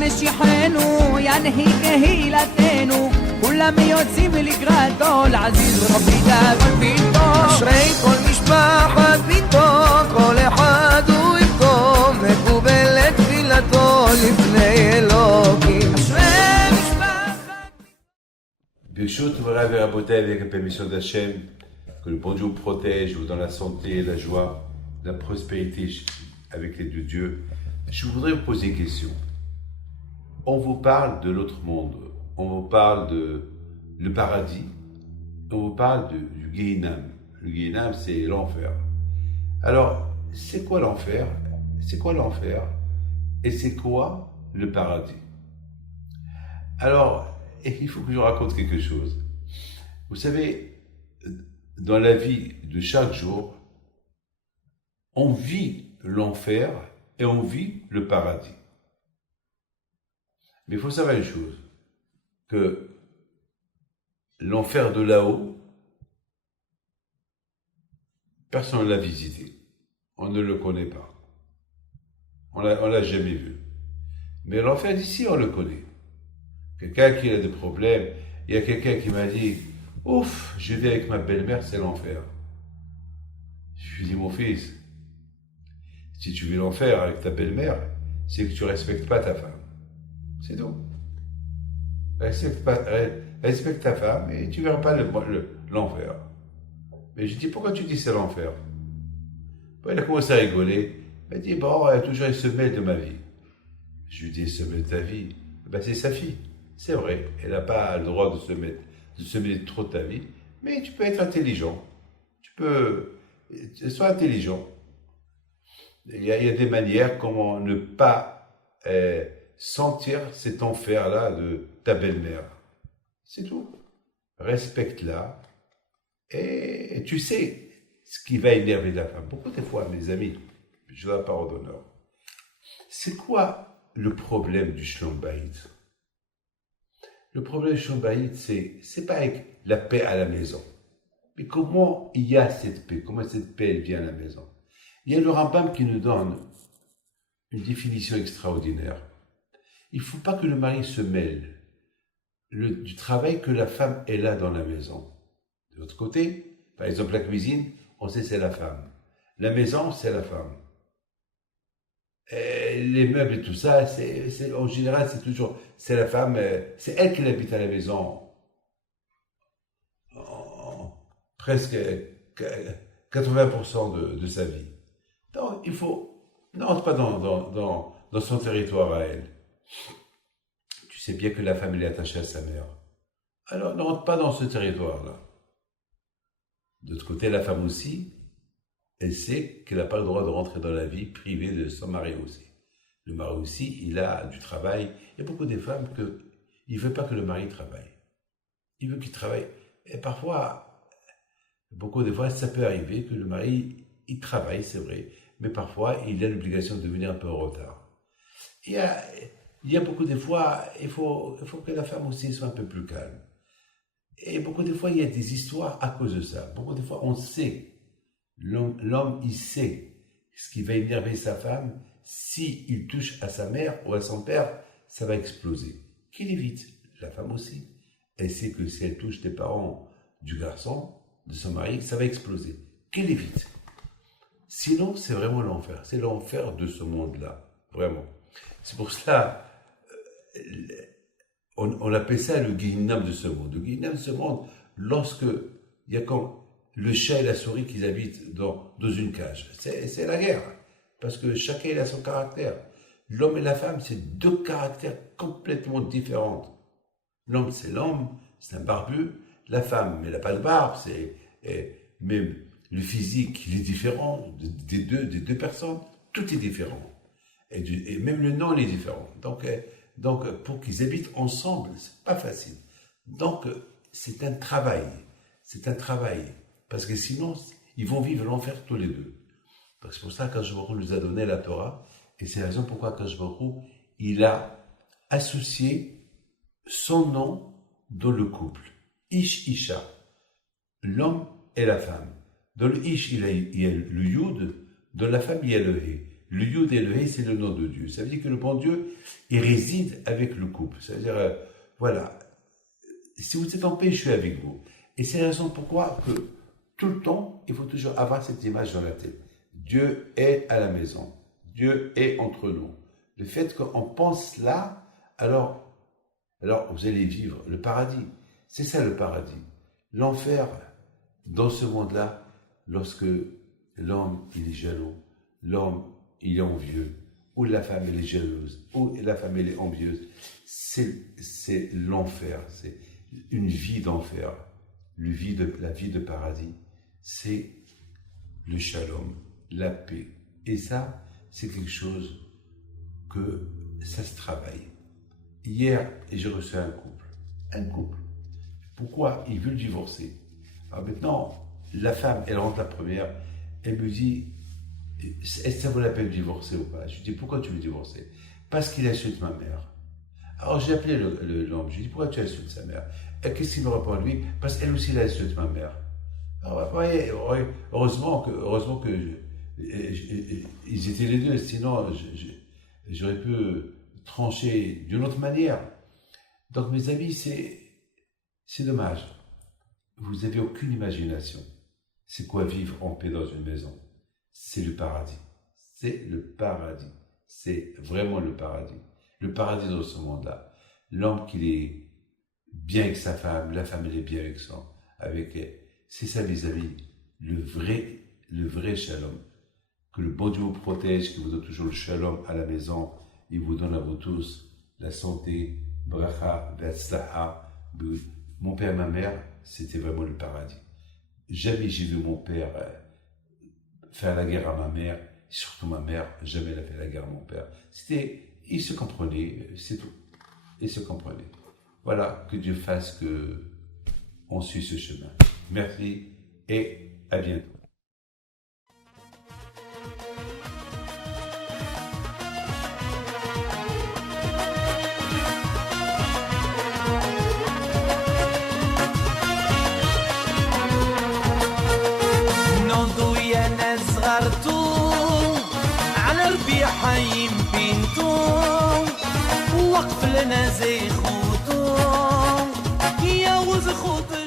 مشيحينو ينهيك هيلتينو كلهم يוצאים לקראתו לעזיז רבי דאגון ביתו אשרי כל משפחת ביתו כל אחד הוא יבכו מקובלת תפילתו לפני אלוקים אשרי משפחת ברשות מוריי ורבותיי avec la permission d'Hachem, que le bon Dieu vous protège, vous donne la santé, la joie, la prospérité avec les deux dieux. Je voudrais vous poser une question. On vous parle de l'autre monde, on vous parle de le paradis, on vous parle du Gehinam. Le Gehinam, c'est l'enfer. Alors, c'est quoi l'enfer? C'est quoi l'enfer? Et c'est quoi le paradis? Alors, il faut que je vous raconte quelque chose. Vous savez, dans la vie de chaque jour, on vit l'enfer et on vit le paradis. Mais il faut savoir une chose, que l'enfer de là-haut, personne ne l'a visité. On ne le connaît pas. On l'a jamais vu. Mais l'enfer d'ici, on le connaît. Quelqu'un qui a des problèmes, il y a quelqu'un qui m'a dit « Ouf, je vis avec ma belle-mère, c'est l'enfer. » Je lui ai dit « Mon fils, si tu vis l'enfer avec ta belle-mère, c'est que tu ne respectes pas ta femme. » C'est tout. Respecte ta femme et tu ne verras pas l'enfer. Mais je dis, pourquoi tu dis c'est l'enfer? Il a commencé à rigoler. Il m'a dit, bon, toujours il se mêle de ma vie. Je lui dis, se mêle de ta vie? Ben, c'est sa fille. C'est vrai, elle n'a pas le droit de se mêler trop de ta vie, mais tu peux être intelligent. Sois intelligent. Il y a des manières comment ne pas sentir cet enfer-là de ta belle-mère. C'est tout. Respecte-la. Et tu sais ce qui va énerver la femme. Beaucoup de fois, mes amis, je donne la parole d'honneur. C'est quoi le problème du Shlom Bayit? Le problème du Shlom Bayit, c'est pas avec la paix à la maison. Mais comment il y a cette paix? Comment cette paix elle vient à la maison? Il y a le Rambam qui nous donne une définition extraordinaire. Il ne faut pas que le mari se mêle du travail que la femme est là dans la maison. De l'autre côté, par exemple la cuisine, on sait c'est la femme. La maison, c'est la femme. Et les meubles et tout ça, en général, c'est la femme, c'est elle qui habite à la maison. Presque 80% de sa vie. Donc, il faut, n'entre pas dans son territoire à elle. Tu sais bien que la femme elle est attachée à sa mère. Alors, n'entre pas dans ce territoire-là. De l'autre côté, la femme aussi, elle sait qu'elle n'a pas le droit de rentrer dans la vie privée de son mari aussi. Le mari aussi, il a du travail. Il y a beaucoup de femmes qui ne veulent pas que le mari travaille. Il veut qu'il travaille. Et parfois, beaucoup de fois, ça peut arriver que le mari, il travaille, c'est vrai, mais parfois, il a l'obligation de venir un peu en retard. Il y a beaucoup de fois, il faut que la femme aussi soit un peu plus calme. Et beaucoup de fois, il y a des histoires à cause de ça. Beaucoup de fois, on sait, l'homme, il sait ce qui va énerver sa femme. S'il touche à sa mère ou à son père, ça va exploser. Qu'il évite. La femme aussi. Elle sait que si elle touche les parents du garçon, de son mari, ça va exploser. Qu'elle évite. Sinon, c'est vraiment l'enfer. C'est l'enfer de ce monde-là. Vraiment. C'est pour cela, on appelle ça le Gehinam de ce monde. Le Gehinam de ce monde, lorsque il y a comme le chat et la souris qui habitent dans une cage. C'est la guerre. Parce que chacun il a son caractère. L'homme et la femme, c'est deux caractères complètement différents. L'homme, c'est un barbu. La femme, elle n'a pas de barbe. Même le physique, il est différent des deux personnes. Tout est différent. Et même le nom, il est différent. Donc, pour qu'ils habitent ensemble, c'est pas facile. Donc, c'est un travail. C'est un travail. Parce que sinon, ils vont vivre l'enfer tous les deux. Donc, c'est pour ça qu'Akadosh Baruch Hu nous a donné la Torah. Et c'est la raison pourquoi Akadosh Baruch Hu, il a associé son nom dans le couple. Ish, Isha. L'homme et la femme. Dans le Ish, il y a le Yud. Dans la femme, il y a le He. Le Yud et le He, c'est le nom de Dieu. Ça veut dire que le bon Dieu, il réside avec le couple. Ça veut dire, voilà, si vous êtes en paix, je suis avec vous. Et c'est la raison pourquoi que tout le temps, il faut toujours avoir cette image dans la tête. Dieu est à la maison. Dieu est entre nous. Le fait qu'on pense là, alors vous allez vivre le paradis. C'est ça le paradis. L'enfer, dans ce monde-là, lorsque l'homme, il est jaloux, l'homme, il est envieux, ou la femme, elle est jalouse, ou la femme, elle est envieuse, c'est l'enfer. C'est une vie d'enfer. La vie de paradis, c'est le shalom, la paix. Et ça, c'est quelque chose que ça se travaille. Hier, j'ai reçu un couple. Pourquoi ils veulent divorcer? Alors maintenant, la femme, elle rentre la première, elle me dit, est-ce que ça vaut la peine de divorcer ou pas? Je lui dis, pourquoi tu veux divorcer? Parce qu'il insulte ma mère. Alors j'ai appelé l'homme, je lui dis, pourquoi tu insultes sa mère? Et qu'est-ce qu'il me répond lui? Parce qu'elle aussi, elle insulte ma mère. Alors, ouais, heureusement que ils étaient les deux, sinon j'aurais pu trancher d'une autre manière. Donc mes amis, c'est dommage. Vous n'avez aucune imagination. C'est quoi vivre en paix dans une maison? C'est le paradis. C'est le paradis. C'est vraiment le paradis. Le paradis dans ce monde-là. L'homme qu'il est bien avec sa femme, la femme elle est bien avec elle. C'est ça mes amis, le vrai shalom. Que le bon Dieu vous protège, qu'il vous donne toujours le shalom à la maison. Il vous donne à vous tous la santé, bracha, vetzlaha. Mon père et ma mère, c'était vraiment le paradis. Jamais j'ai vu mon père faire la guerre à ma mère, surtout ma mère, jamais elle a fait la guerre à mon père. Il se comprenait, c'est tout. Il se comprenait. Voilà, que Dieu fasse que on suit ce chemin. Merci et à bientôt. حي بنتو وقف لنا زي خوتو يا وز خوتو